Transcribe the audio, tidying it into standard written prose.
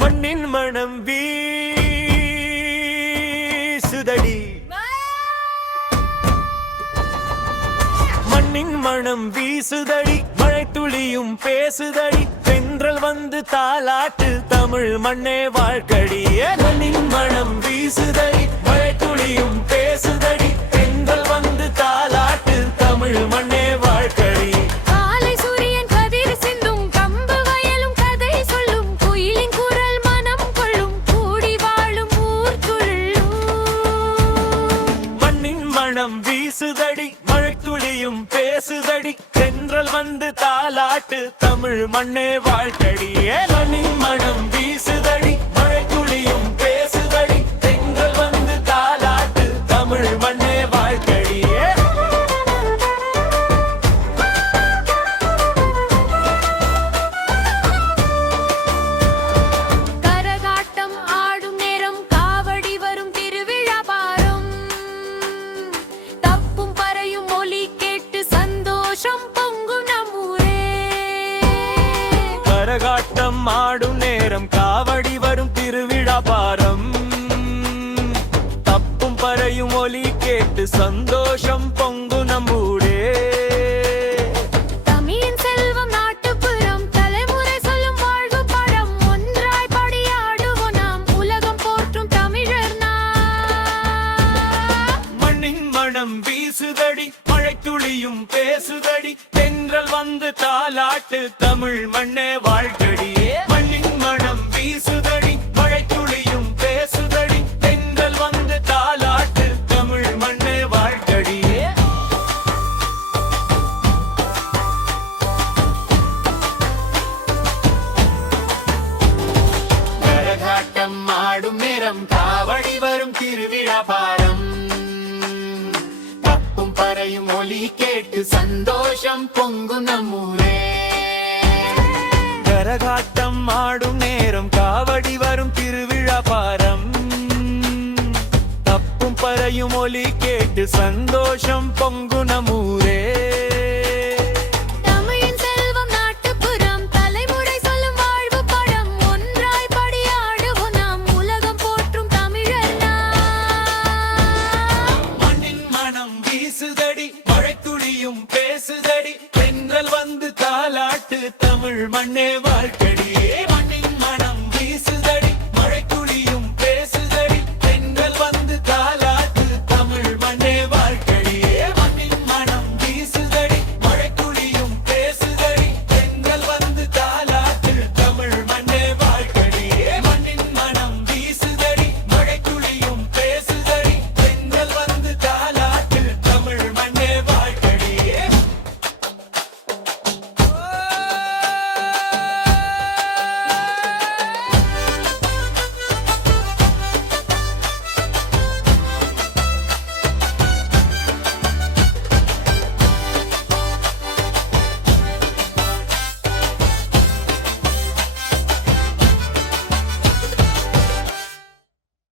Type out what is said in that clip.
மண்ணின் மனம் வீசுதடி, மண்ணின் மனம் வீசுதடி, மழை துளியும் பேசுதடி, தென்றல் வந்து தாலாட்டு தமிழ் மண்ணே வாழ்க்கடி. மண்ணின் மனம் வீசுதடி, மழை துளியும் பேசுதடி, தென்றல் வந்து தாலாட்டு தமிழ் மண்ணே வாழ்க்கடி. வீசுதடி, மழை துளியும் பேசுதடி, தென்றல் வந்து தாலாட்டு தமிழ் மண்ணே வாழ்க்கடி. மண்ணின் மனம் வீசுதடி, மழை துளியும் பேசுதடி, தென்றல் வந்து தாலாட்டு தமிழ் மண்ணே வாழ்க்கடி. கரகாட்டம் ஆடும் நேரம் காவடி வரும் திருவிழா பாரும், தப்பும் பறையும் ஒலி கேட்டு சந்தோஷம் பொங்கும் நம்மூரே. கரகாட்டம் ஆடும் நேரம் காவடி வரும் திருவிழா பாரம், தப்பும் பறையும் ஒலி கேட்டு சந்தோஷம் பொங்கு நம்மூரே. தமிழின் செல்வம் நாட்டுப்புறம் தலைமுறை சொல்லும் வாழ்வு படம், ஒன்றாய் படியாடுவோம் நாம் உலகம் போற்றும் தமிழர் நாம். மண்ணின் மனம் வீசுதடி, மழை துளியும் பேசுதடி, தென்றல் வந்து தாலாட்டு தமிழ் மண்ணே வாழ்க்கடி. மண்ணின் மனம் வீசுதடி, மழை துளியும் பேசுதடி, தென்றல் வந்து தாலாட்டு தமிழ் மண்ணே வாழ்க்கடி. கரகாட்டம் ஆடும் நேரம் காவடி வரும் திருவிழா பாரம், தப்பும் பறையும் ஒலி கேட்டு சந்தோஷம் பொங்கும் நம்மூரே. கரகாட்டம் ஆடும் நேரம் காவடி வரும் திருவிழா பாரம், தப்பும் பறையும் ஒலி கேட்டு சந்தோஷம் பொங்கு நம்மூரே. தமிழின் செல்வம் நாட்டுப்புறம் தலைமுறை சொல்லும் வாழ்வு படம், ஒன்றாய் படியாடுவோம் நாம் உலகம் போற்றும் தமிழர் நாம். மண்ணின் மனம் வீசுதடி, மழை துளியும் பேசுதடி, தென்றல் வந்து தாலாட்டு தமிழ் மண்ணே வாழ்க்கடி.